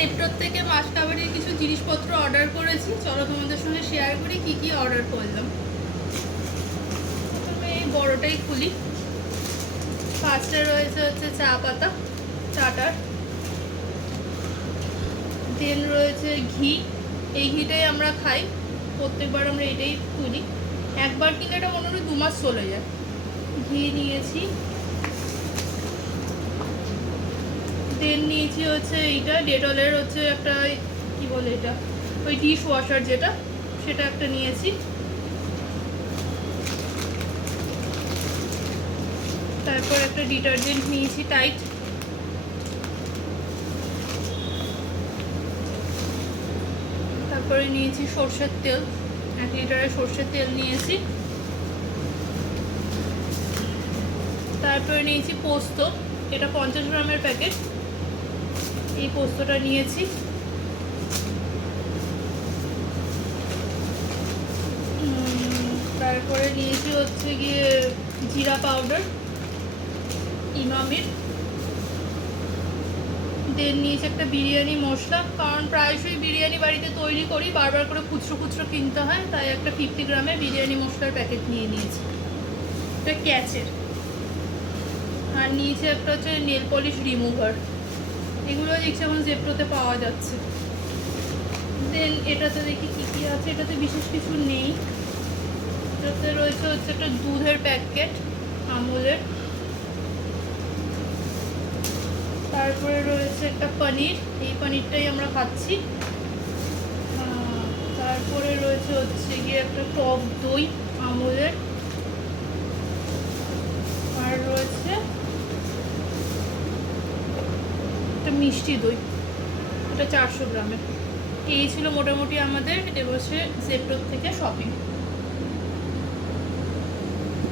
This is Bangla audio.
জেপ্টোর থেকে মাসকাবাড়ির কিছু জিনিসপত্র অর্ডার করেছি, চলো তোমাদের সঙ্গে শেয়ার করি কি কি অর্ডার করলাম। প্রথমে এই বড়টাই খুলি। ফার্স্টে রয়েছে হচ্ছে চা পাতা, চাটার। দেন রয়েছে ঘি, এই ঘিটাই আমরা খাই, প্রত্যেকবার আমরা এটাই তুলি। একবার কিনে এটা মনে হয় 2 মাস চলে যায়। ঘি নিয়েছি। দেন নিয়েছি হচ্ছে এইটা ডেটলের হচ্ছে একটা কি বলে এটা, ওই ডিশ ওয়াশার যেটা, সেটা একটা নিয়েছি। তারপর একটা ডিটারজেন্ট নিয়েছি টাইট। তারপরে নিয়েছি সর্ষের তেল, 1 লিটারের সর্ষের তেল নিয়েছি। তারপরে নিয়েছি পোস্ত, এটা 50 গ্রামের প্যাকেট, এই পোস্তটা নিয়েছি। তারপরে নিয়েছি হচ্ছে গিয়ে জিরা পাউডার ইমামির। দেন নিয়েছি একটা বিরিয়ানি মশলা, কারণ প্রায়শই বিরিয়ানি বাড়িতে তৈরি করি, বারবার করে খুচরো খুচরো কিনতে হয়, তাই একটা 50 গ্রামের বিরিয়ানি মশলার প্যাকেট নিয়ে নিয়েছি, এটা ক্যাচের। আর নিয়েছি একটা হচ্ছে নেল পলিশ রিমুভার, এগুলো দেখছি এখন জেপ্টোতে পাওয়া যাচ্ছে। দেন এটাতে দেখি কী কী আছে, এটাতে বিশেষ কিছু নেই। এটাতে রয়েছে হচ্ছে একটা দুধের প্যাকেট আমুলের। তারপরে রয়েছে একটা পনির, এই পনিরটাই আমরা খাচ্ছি। তারপরে রয়েছে হচ্ছে গিয়ে একটা টক দই আমুলের। আর রয়েছে একটা মিষ্টি দই, এটা 400 গ্রামের। এই ছিল মোটামুটি আমাদের এবছর জেপ্টোর থেকে শপিং।